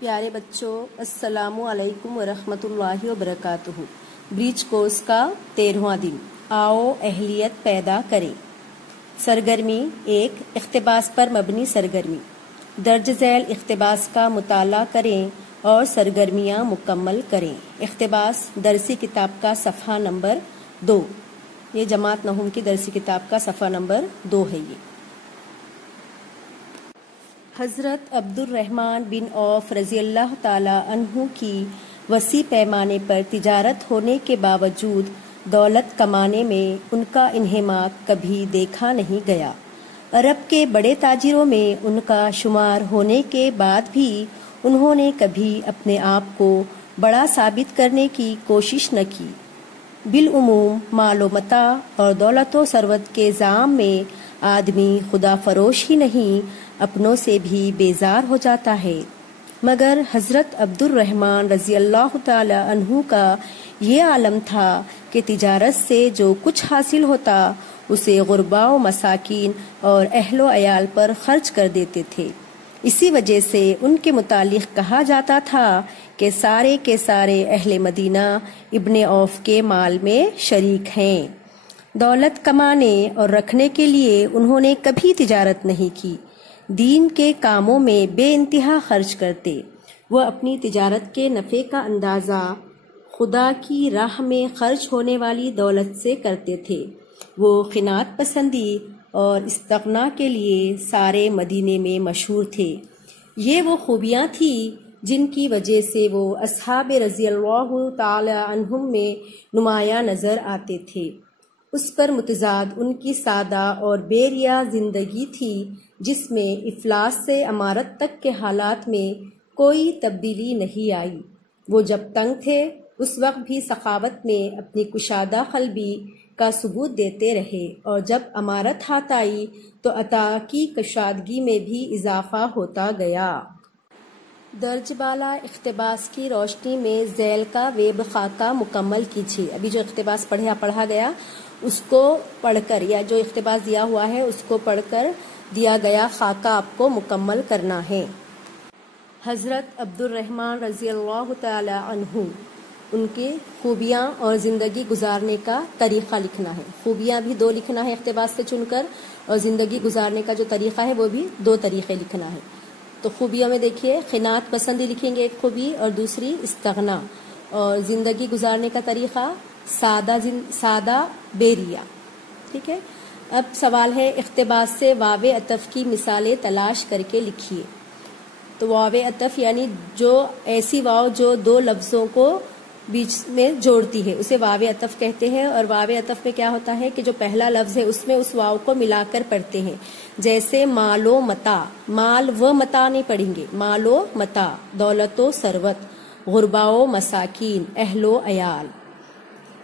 پیارے بچوں، السلام علیکم ورحمۃ اللہ وبرکاتہ۔ بریج کورس کا 13واں دن، آؤ اہلیت پیدا کریں۔ سرگرمی 1، اقتباس پر مبنی سرگرمی۔ درج ذیل اقتباس کا مطالعہ کریں اور سرگرمیاں مکمل کریں۔ اقتباس درسی کتاب کا صفحہ نمبر 2، یہ جماعت نہوم کی درسی کتاب کا صفحہ نمبر 2 ہے۔ یہ حضرت عبد الرحمن بن عوف رضی اللہ تعالی عنہ کی وسیع پیمانے پر تجارت ہونے کے باوجود دولت کمانے میں ان کا انہماک کبھی دیکھا نہیں گیا۔ عرب کے بڑے تاجروں میں ان کا شمار ہونے کے بعد بھی انہوں نے کبھی اپنے آپ کو بڑا ثابت کرنے کی کوشش نہ کی۔ بالعموم مال و متاع اور دولت و ثروت کے زام میں آدمی خدا فروش ہی نہیں، اپنوں سے بھی بیزار ہو جاتا ہے، مگر حضرت عبد الرحمن رضی اللہ تعالی عنہ کا یہ عالم تھا کہ تجارت سے جو کچھ حاصل ہوتا اسے غرباء و مساکین اور اہل و عیال پر خرچ کر دیتے تھے۔ اسی وجہ سے ان کے متعلق کہا جاتا تھا کہ سارے کے سارے اہل مدینہ ابن عوف کے مال میں شریک ہیں۔ دولت کمانے اور رکھنے کے لیے انہوں نے کبھی تجارت نہیں کی، دین کے کاموں میں بے انتہا خرچ کرتے۔ وہ اپنی تجارت کے نفع کا اندازہ خدا کی راہ میں خرچ ہونے والی دولت سے کرتے تھے۔ وہ قناعت پسندی اور استغنا کے لیے سارے مدینے میں مشہور تھے۔ یہ وہ خوبیاں تھیں جن کی وجہ سے وہ اصحاب رضی اللہ تعالی عنہم میں نمایاں نظر آتے تھے۔ اس پر متضاد ان کی سادہ اور بے ریا زندگی تھی، جس میں افلاس سے امارت تک کے حالات میں کوئی تبدیلی نہیں آئی۔ وہ جب تنگ تھے اس وقت بھی سخاوت میں اپنی کشادہ قلبی کا ثبوت دیتے رہے، اور جب امارت ہاتھ آئی تو عطا کی کشادگی میں بھی اضافہ ہوتا گیا۔ درج بالا اقتباس کی روشنی میں ذیل کا ویب خاکہ مکمل کیجیے۔ ابھی جو اقتباس پڑھا گیا اس کو پڑھ کر، یا جو اقتباس دیا ہوا ہے اس کو پڑھ کر دیا گیا خاکہ آپ کو مکمل کرنا ہے۔ حضرت عبد الرحمن رضی اللہ تعالی عنہ، ان کی خوبیاں اور زندگی گزارنے کا طریقہ لکھنا ہے۔ خوبیاں بھی 2 لکھنا ہے اقتباس سے چن کر، اور زندگی گزارنے کا جو طریقہ ہے وہ بھی 2 طریقے لکھنا ہے۔ تو خوبیوں میں دیکھیے، قناعت پسندی لکھیں گے ایک خوبی، اور دوسری استغنا، اور زندگی گزارنے کا طریقہ سادہ بے ریا۔ ٹھیک ہے، اب سوال ہے اقتباس سے واو عطف کی مثالیں تلاش کر کے لکھیے۔ تو واو عطف یعنی جو ایسی واو جو 2 لفظوں کو بیچ میں جوڑتی ہے اسے واو عطف کہتے ہیں، اور واو عطف میں کیا ہوتا ہے کہ جو پہلا لفظ ہے اس میں اس واو کو ملا کر پڑھتے ہیں۔ جیسے مال و متاع، مال و متاع نہیں پڑھیں گے، مال و متاع، دولت و ثروت، غرباء و مساکین، اہل و عیال۔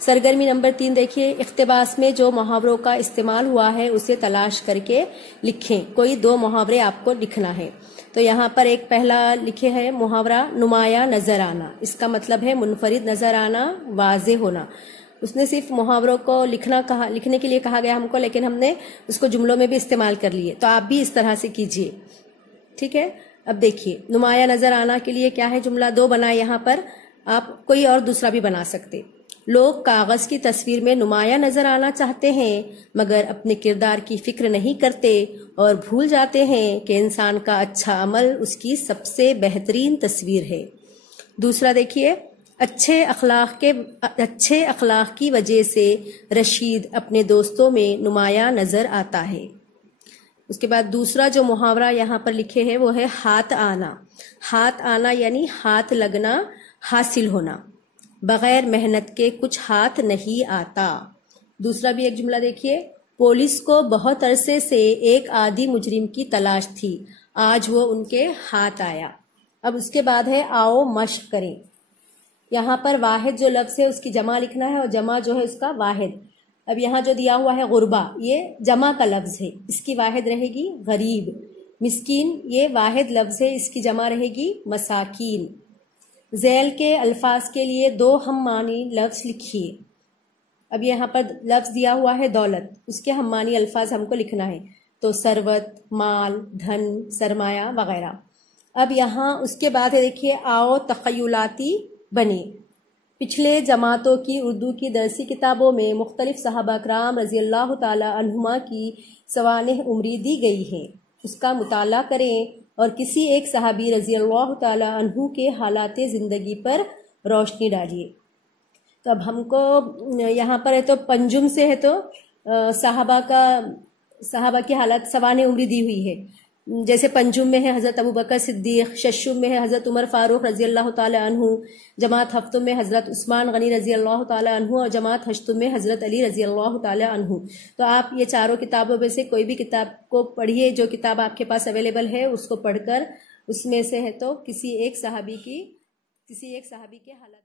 سرگرمی نمبر 3 دیکھیے، اقتباس میں جو محاوروں کا استعمال ہوا ہے اسے تلاش کر کے لکھیں۔ کوئی 2 محاورے آپ کو لکھنا ہے۔ تو یہاں پر ایک پہلا لکھے ہے محاورہ نمایاں نظر آنا، اس کا مطلب ہے منفرد نظر آنا، واضح ہونا۔ اس نے صرف محاوروں کو لکھنے کے لیے کہا گیا ہم کو، لیکن ہم نے اس کو جملوں میں بھی استعمال کر لیے، تو آپ بھی اس طرح سے کیجئے۔ ٹھیک ہے، اب دیکھیے نمایاں نظر آنا کے لیے کیا ہے، جملہ 2 بنائے، یہاں پر آپ کوئی اور دوسرا بھی بنا سکتے۔ لوگ کاغذ کی تصویر میں نمایاں نظر آنا چاہتے ہیں، مگر اپنے کردار کی فکر نہیں کرتے اور بھول جاتے ہیں کہ انسان کا اچھا عمل اس کی سب سے بہترین تصویر ہے۔ دوسرا دیکھیے، اچھے اخلاق کی وجہ سے رشید اپنے دوستوں میں نمایاں نظر آتا ہے۔ اس کے بعد دوسرا جو محاورہ یہاں پر لکھے ہے وہ ہے ہاتھ آنا۔ ہاتھ آنا یعنی ہاتھ لگنا، حاصل ہونا، بغیر محنت کے کچھ ہاتھ نہیں آتا۔ دوسرا بھی ایک جملہ دیکھیے، پولیس کو بہت عرصے سے ایک عادی مجرم کی تلاش تھی، آج وہ ان کے ہاتھ آیا۔ اب اس کے بعد ہے آؤ مشق کریں۔ یہاں پر واحد جو لفظ ہے اس کی جمع لکھنا ہے، اور جمع جو ہے اس کا واحد۔ اب یہاں جو دیا ہوا ہے غربا، یہ جمع کا لفظ ہے، اس کی واحد رہے گی غریب۔ مسکین یہ واحد لفظ ہے، اس کی جمع رہے گی مساکین۔ ذیل کے الفاظ کے لیے 2 ہم معنی لفظ لکھیے۔ اب یہاں پر لفظ دیا ہوا ہے دولت، اس کے ہم معنی الفاظ ہم کو لکھنا ہے، تو ثروت، مال، دھن، سرمایہ وغیرہ۔ اب یہاں اس کے بعد ہے دیکھیے آؤ تخیلاتی بنے. پچھلے جماعتوں کی اردو کی درسی کتابوں میں مختلف صحابہ کرام رضی اللہ تعالی عنہما کی سوانح عمری دی گئی ہیں. اس کا مطالعہ کریں اور کسی ایک صحابی رضی اللہ تعالی عنہ کے حالات زندگی پر روشنی ڈالیے. تو اب ہم کو یہاں پر ہے تو پنجم سے ہے تو صحابہ کی حالات سوانح عمری دی ہوئی ہے. جیسے پنجم میں ہے حضرت ابوبکر صدیق، ششم میں ہے حضرت عمر فاروق رضی اللہ تعالی عنہ، جماعت ہفتم میں حضرت عثمان غنی رضی اللہ تعالی عنہ، اور جماعت ہشتم میں حضرت علی رضی اللہ تعالی عنہ. تو آپ یہ چاروں کتابوں میں سے کوئی بھی کتاب کو پڑھیے، جو کتاب آپ کے پاس اویلیبل ہے اس کو پڑھ کر اس میں سے ہے تو کسی ایک صحابی کے حالات